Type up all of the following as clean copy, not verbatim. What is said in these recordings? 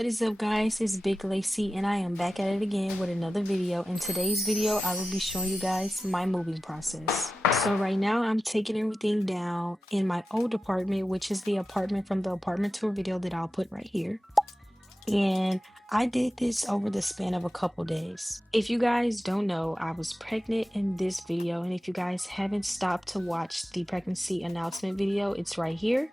What is up, guys? It's Big Lacy, and I am back at it again with another video. In today's video, I will be showing you guys my moving process. So right now, I'm taking everything down in my old apartment, which is the apartment from the apartment tour video that I'll put right here. And I did this over the span of a couple days. If you guys don't know, I was pregnant in this video, and if you guys haven't stopped to watch the pregnancy announcement video, it's right here.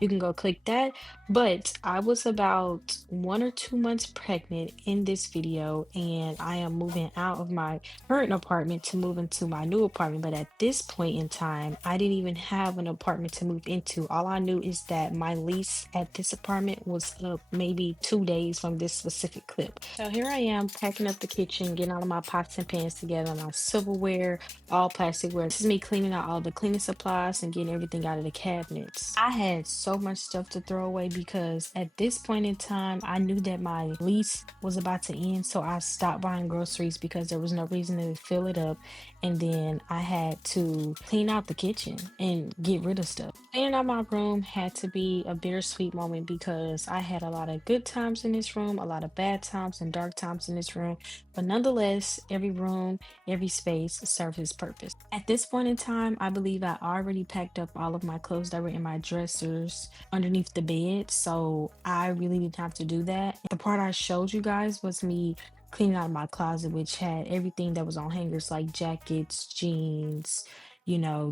You can go click that. But I was about 1 or 2 months pregnant in this video, and I am moving out of my current apartment to move into my new apartment. But at this point in time, I didn't even have an apartment to move into. All I knew is that my lease at this apartment was up maybe 2 days from this specific clip. So here I am packing up the kitchen, getting all of my pots and pans together, my silverware, all plasticware. This is me cleaning out all the cleaning supplies and getting everything out of the cabinets. I had so much stuff to throw away because at this point in time, I knew that my lease was about to end. So I stopped buying groceries because there was no reason to fill it up. And then I had to clean out the kitchen and get rid of stuff. Cleaning out my room had to be a bittersweet moment because I had a lot of good times in this room, a lot of bad times and dark times in this room. But nonetheless, every room, every space served its purpose. At this point in time, I believe I already packed up all of my clothes that were in my dressers underneath the bed. So I really didn't have to do that. The part I showed you guys was me cleaning out my closet, which had everything that was on hangers like jackets, jeans,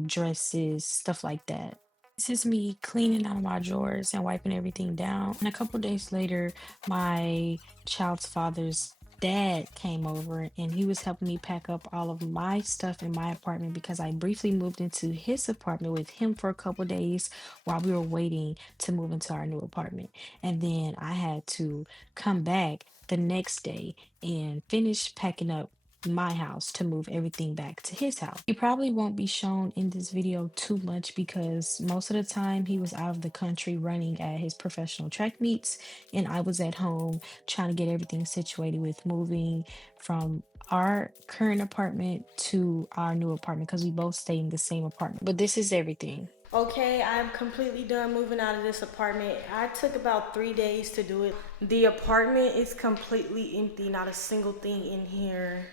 dresses, stuff like that. This is me cleaning out of my drawers and wiping everything down. And a couple days later, my child's father's dad came over and he was helping me pack up all of my stuff in my apartment because I briefly moved into his apartment with him for a couple days while we were waiting to move into our new apartment. And then I had to come back the next day and finish packing up my house to move everything back to his house. He probably won't be shown in this video too much because most of the time he was out of the country running at his professional track meets, and I was at home trying to get everything situated with moving from our current apartment to our new apartment because we both stay in the same apartment. But this is everything. Okay, I'm completely done moving out of this apartment. I took about 3 days to do it. The apartment is completely empty, not a single thing in here.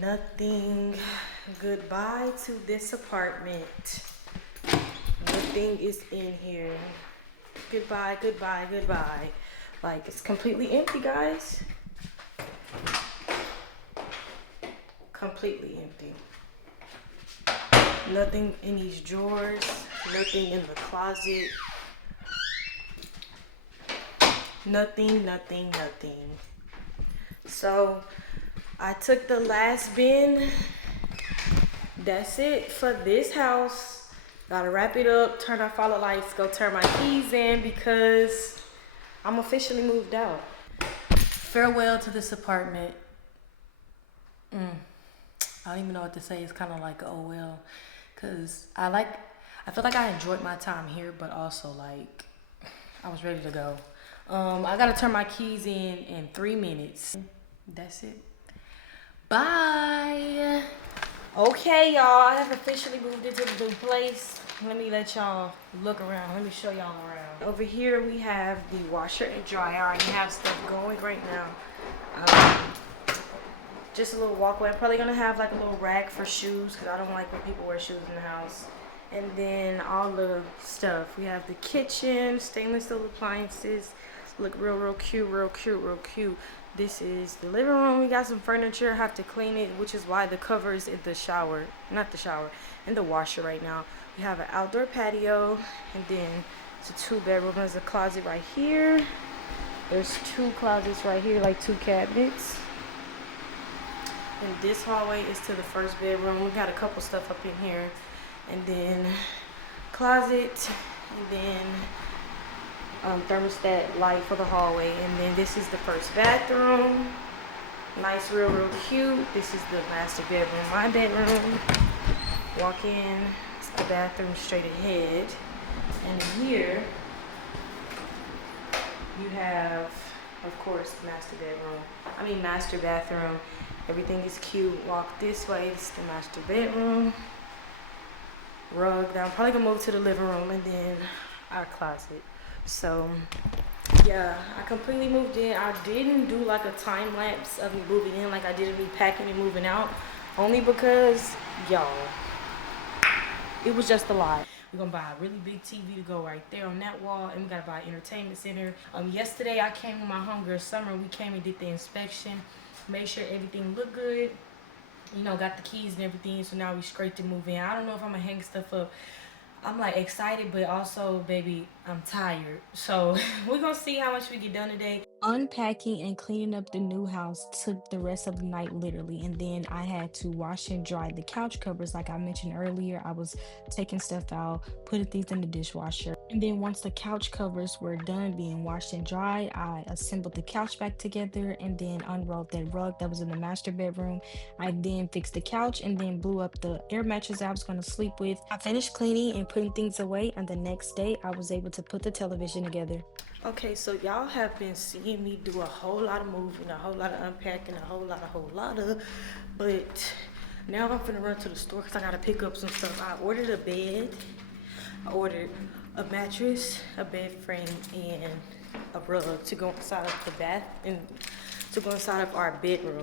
Nothing. Goodbye to this apartment. Nothing is in here. Goodbye, goodbye, goodbye. Like, it's completely empty, guys. Completely empty. Nothing in these drawers. Nothing in the closet. Nothing, nothing, nothing. So I took the last bin. That's it for this house. Gotta wrap it up, turn off all the lights, go turn my keys in because I'm officially moved out. Farewell to this apartment. I don't even know what to say. It's kind of like, oh well, because I feel like I enjoyed my time here, but also like I was ready to go. I gotta turn my keys in 3 minutes. That's it. Bye. Okay, y'all, I have officially moved into the new place. Let me let y'all look around. Let me show y'all around. Over here we have the washer and dryer. I already have stuff going right now. Just a little walkway. I'm probably gonna have like a little rack for shoes because I don't like when people wear shoes in the house. And then all the stuff. We have the kitchen, stainless steel appliances. Look real cute, real cute, real cute. This is the living room. We got some furniture. Have to clean it, which is why the cover is in the shower, not the shower, in the washer right now. We have an outdoor patio, and then it's a 2-bedroom. There's a closet right here. There's 2 closets right here, like 2 cabinets. And this hallway is to the first bedroom. We got a couple stuff up in here, and then closet, and then thermostat light for the hallway. And then this is the first bathroom. Nice, real cute. This is the master bedroom, my bedroom. Walk in, it's the bathroom straight ahead. And here you have, of course, master bathroom. Everything is cute. Walk this way, this is the master bedroom. Rug. Now I'm probably gonna move to the living room and then our closet. So Yeah, I completely moved in. I didn't do like a time lapse of me moving in like I did of me packing and moving out. Only because, y'all, it was just a lot. We're gonna buy a really big TV to go right there on that wall, and we gotta buy an entertainment center. Yesterday I came with my homegirl Summer. We came and did the inspection, made sure everything looked good. You know, got the keys and everything. So now we straight to move in. I don't know if I'm gonna hang stuff up. I'm like excited, but also, baby, I'm tired. So we're gonna see how much we get done today. Unpacking and cleaning up the new house took the rest of the night literally, and then I had to wash and dry the couch covers like I mentioned earlier. I was taking stuff out, putting things in the dishwasher, and then once the couch covers were done being washed and dried, I assembled the couch back together and then unrolled that rug that was in the master bedroom. I then fixed the couch and then blew up the air mattress I was going to sleep with. I finished cleaning and putting things away, and the next day I was able to put the television together. Okay, so y'all have been seeing me do a whole lot of moving, a whole lot of unpacking, a whole lot of, but now I'm finna run to the store because I gotta pick up some stuff. I ordered a bed, I ordered a mattress, a bed frame, and a rug to go inside of the bath and to go inside of our bedroom.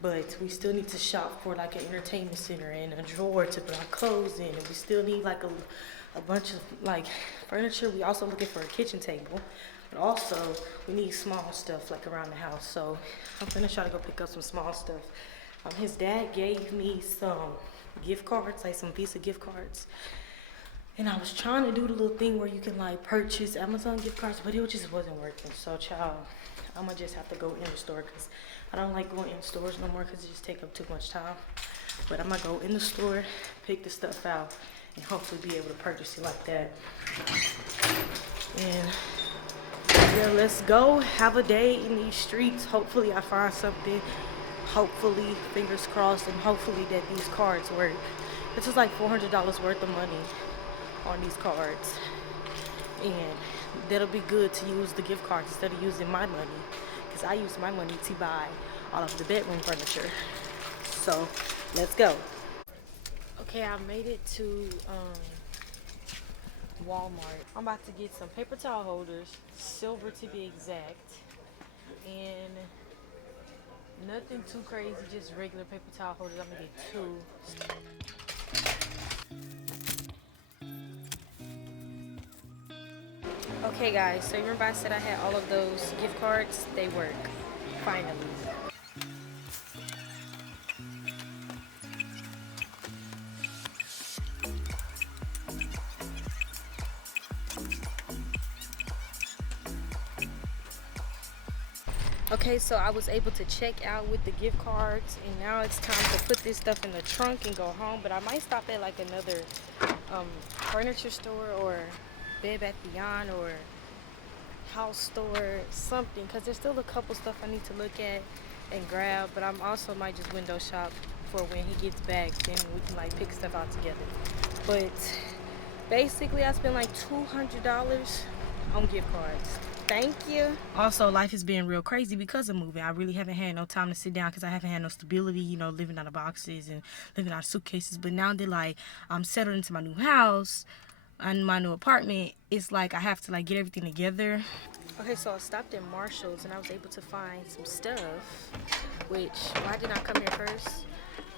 But we still need to shop for like an entertainment center and a drawer to put our clothes in, and we still need like a bunch of like furniture. We also looking for a kitchen table, but also we need small stuff like around the house. So I'm gonna try to go pick up some small stuff. His dad gave me some gift cards, like some Visa gift cards. And I was trying to do the little thing where you can like purchase Amazon gift cards, but it just wasn't working. So child, I'm gonna just have to go in the store because I don't like going in stores no more because it just take up too much time. But I'm gonna go in the store, pick the stuff out, and hopefully be able to purchase it like that. And yeah, let's go have a day in these streets. Hopefully I find something. Hopefully, fingers crossed, and hopefully that these cards work. This is like $400 worth of money on these cards. And that'll be good to use the gift cards instead of using my money. Because I use my money to buy all of the bedroom furniture. So, let's go. Okay, I made it to Walmart. I'm about to get some paper towel holders, silver to be exact, and nothing too crazy, just regular paper towel holders. I'm gonna get two. Okay guys, so remember I said I had all of those gift cards? They work, finally. Okay, so I was able to check out with the gift cards, and now it's time to put this stuff in the trunk and go home. But I might stop at like another furniture store or Bed Bath Beyond or house store, something, because there's still a couple stuff I need to look at and grab. But I'm also might just window shop for when he gets back, then we can like pick stuff out together. But basically I spent like $200 on gift cards. Thank you. Also, life has been real crazy because of moving. I really haven't had no time to sit down because I haven't had no stability, you know, living out of boxes and living out of suitcases. But now that like I'm settled into my new house and my new apartment, it's like I have to like get everything together. Okay, so I stopped at Marshall's and I was able to find some stuff, which why did I come here first?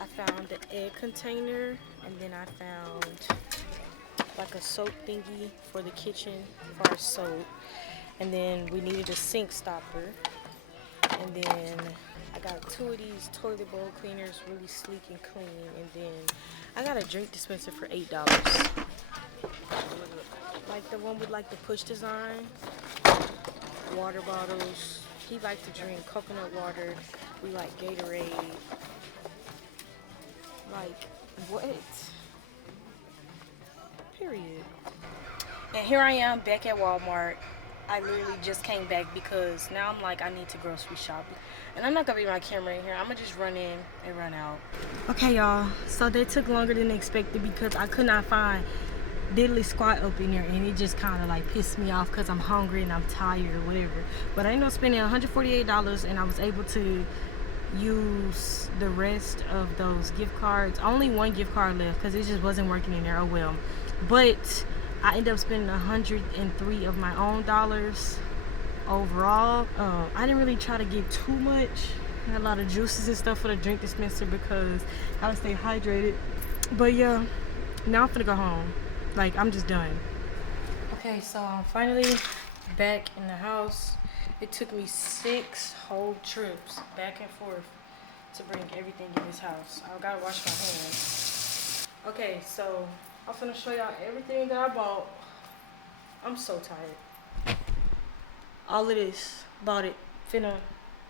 I found the egg container, and then I found like a soap thingy for the kitchen for our soap. And then we needed a sink stopper. And then I got two of these toilet bowl cleaners, really sleek and clean. And then I got a drink dispenser for $8. Like the one with like the push design. Water bottles. He liked to drink coconut water. We like Gatorade. Like, what? Period. And here I am back at Walmart. I literally just came back because now I'm like, I need to grocery shop. And I'm not gonna be my camera in here. I'm gonna just run in and run out. Okay, y'all. So they took longer than expected because I could not find diddly squat up in there, and it just kind of like pissed me off because I'm hungry and I'm tired or whatever. But I ended up spending $148, and I was able to use the rest of those gift cards. Only one gift card left because it just wasn't working in there. Oh well. But I ended up spending 103 of my own dollars, overall, I didn't really try to get too much. I had a lot of juices and stuff for the drink dispenser because I gotta stay hydrated. But yeah, now I'm finna go home. Like, I'm just done. Okay, so I'm finally back in the house. It took me 6 whole trips back and forth to bring everything in this house. I gotta wash my hands. Okay, so I'm finna show y'all everything that I bought. I'm so tired. All of this, bought it. Finna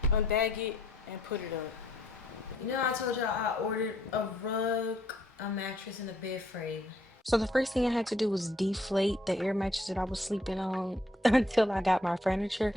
unbag it and put it up. You know, I told y'all I ordered a rug, a mattress, and a bed frame. So the first thing I had to do was deflate the air mattress that I was sleeping on until I got my furniture.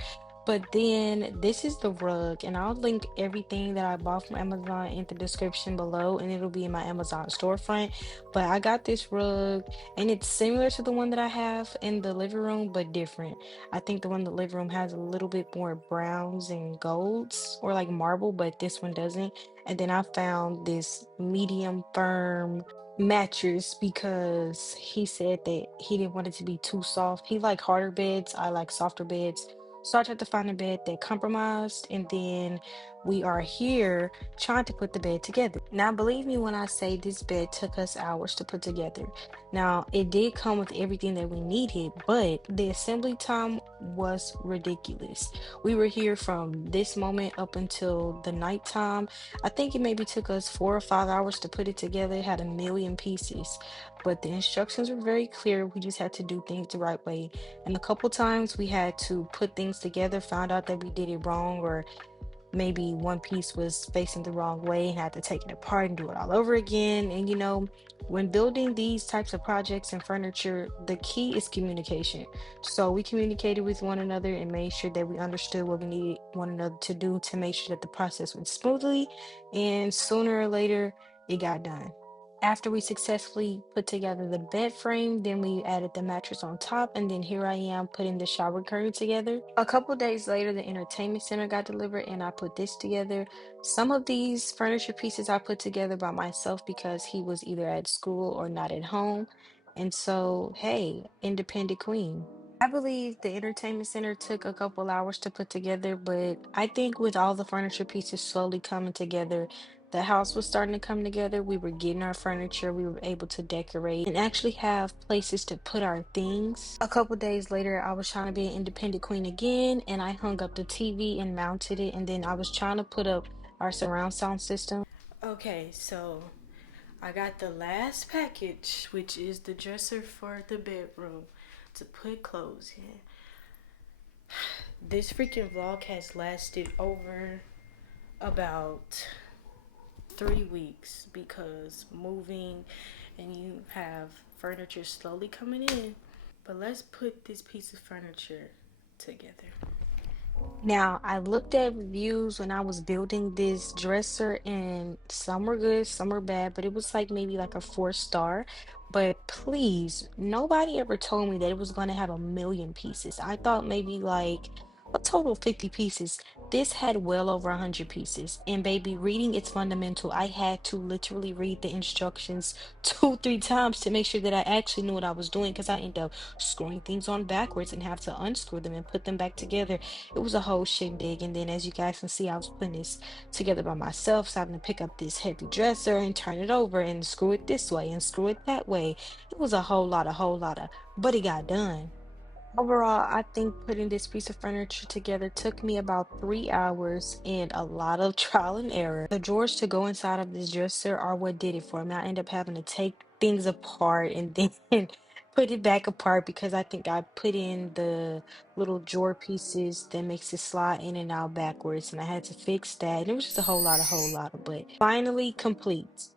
But then this is the rug, and I'll link everything that I bought from Amazon in the description below, and it'll be in my Amazon storefront. But I got this rug, and it's similar to the one that I have in the living room, but different. I think the one in the living room has a little bit more browns and golds, or like marble, but this one doesn't. And then I found this medium firm mattress because he said that he didn't want it to be too soft. He like harder beds, I like softer beds. So I tried to find a bed that compromised, and then we are here trying to put the bed together. Now, believe me when I say this bed took us hours to put together. Now, it did come with everything that we needed, but the assembly time was ridiculous. We were here from this moment up until the nighttime. I think it maybe took us 4 or 5 hours to put it together. It had a million pieces, but the instructions were very clear. We just had to do things the right way. And a couple times we had to put things together, found out that we did it wrong, or maybe one piece was facing the wrong way and had to take it apart and do it all over again. And when building these types of projects and furniture, the key is communication. So we communicated with one another and made sure that we understood what we needed one another to do to make sure that the process went smoothly. And sooner or later, it got done. After we successfully put together the bed frame, then we added the mattress on top, and then here I am putting the shower curtain together. A couple days later, the entertainment center got delivered, and I put this together. Some of these furniture pieces I put together by myself because he was either at school or not at home. And so, hey, independent queen. I believe the entertainment center took a couple hours to put together, but I think with all the furniture pieces slowly coming together, the house was starting to come together. We were getting our furniture, we were able to decorate and actually have places to put our things. A couple days later, I was trying to be an independent queen again, and I hung up the TV and mounted it, and then I was trying to put up our surround sound system. Okay, so I got the last package, which is the dresser for the bedroom to put clothes in. This freaking vlog has lasted over about 3 weeks because moving and you have furniture slowly coming in. But let's put this piece of furniture together. Now, I looked at reviews when I was building this dresser, and some were good, some were bad, but it was like maybe like a 4 star. But please, nobody ever told me that it was going to have a million pieces. I thought maybe like a total of 50 pieces. This had well over 100 pieces. And baby, reading it's fundamental. I had to literally read the instructions 2, 3 times to make sure that I actually knew what I was doing because I end up screwing things on backwards and have to unscrew them and put them back together. It was a whole shindig. And then as you guys can see, I was putting this together by myself, so having to pick up this heavy dresser and turn it over and screw it this way and screw it that way. It was a whole lot of, but it got done. Overall, I think putting this piece of furniture together took me about 3 hours and a lot of trial and error. The drawers to go inside of this dresser are what did it for me. I ended up having to take things apart and then put it back apart because I think I put in the little drawer pieces that makes it slide in and out backwards, and I had to fix that. And it was just a whole lot, but finally complete.